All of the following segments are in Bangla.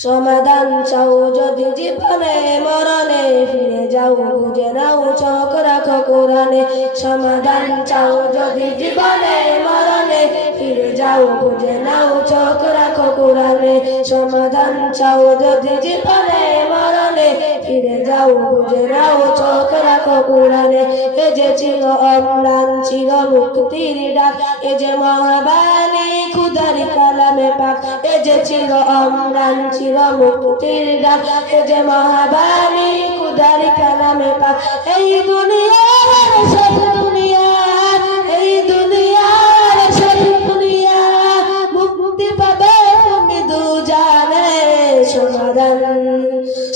সমাধান চাও যদি জীবনে মরণে ফিরে যাও বুঝে নাও চোখ রাখো কোরআনে সমাধান চাও যদি জীবনে মরণে ফিরে যাও বুঝে নাও চোখ রাখো কোরআনে সমাধান চাও যদি জীবনে মরণে ফিরে যাও বুঝে নাও চোখ রাখো কোরআনে এ যে ছিল অম্লান ছিল মুক্তির ডাক এ যে মহাবাণী খুদার কালামে পাক এ যে ছিল অম্লান ছিল মুক্তির ডাক এ যে মহাবাণী খুদার কালামে পাক এই দুনিয়ার সব দুনিয়া এই দুনিয়ার সব দুনিয়া মুক্তি পাবে তুমি দুজানে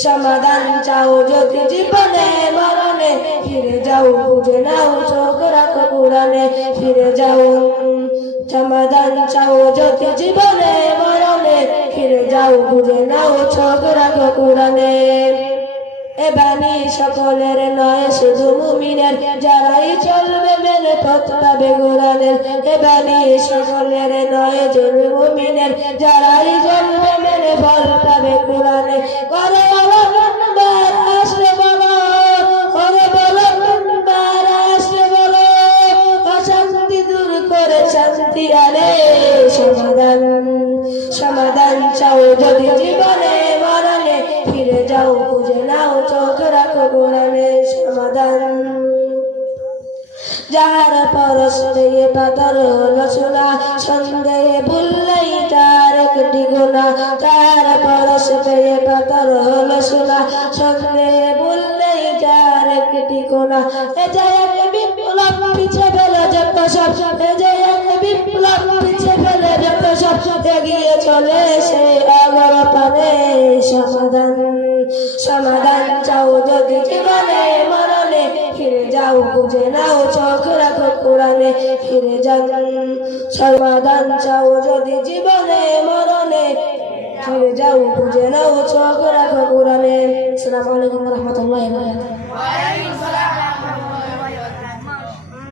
সমাধান চাও যদি জীবনে মরণে ফিরে যাও বুঝে নাও চোখ রাখো কোরআনে ফিরে যাও সমাধান চাও যদি জীবনে মরণে ফিরে যাও বুঝে নাও চোখ রাখো কোরআনে এ বাণী সকলের নয় শুধু মুমিনের যারাই চলবে মেনে পথ পাবে কোরআনের এ বাণী সকলের নয় শুধু মুমিনের যারাই চলবে মেনে ফল পাবে কোরআনে করে বার আসলে বলো করে বলো বার আসলে বলো অশান্তি দূর করে শান্তি আনে সমাধান চাও যদি জীবনে মরণে ফিরে যাও বুঝে নাও চোখ রাখো কোরআনে সমাধান যার পরশ দিয়ে পাথর হলো সোনা সন্দেহে ভুললেই তার একটি গুণা যার পরশ পেয়ে পাথর হলো সোনা সন্দেহে ভুললেই তার একটি গুণা এ যে এক বিপ্লব পিছে ফেলে যত সব এ যে এক বিপ্লব পিছে ফেলে যত সব এগিয়ে চলে সে আগর পানে সমাধান চাও যদি জীবনে মরণে ফিরে যাও বুঝে নাও চোখ রাখো কোরআনে ফিরে যাও সমাধান চাও যদি জীবনে মরণে ফিরে যাও বুঝে নাও চোখ রাখো কোরআনে আসসালামু আলাইকুম ওয়া রাহমাতুল্লাহি ওয়া বারাকাতুহু।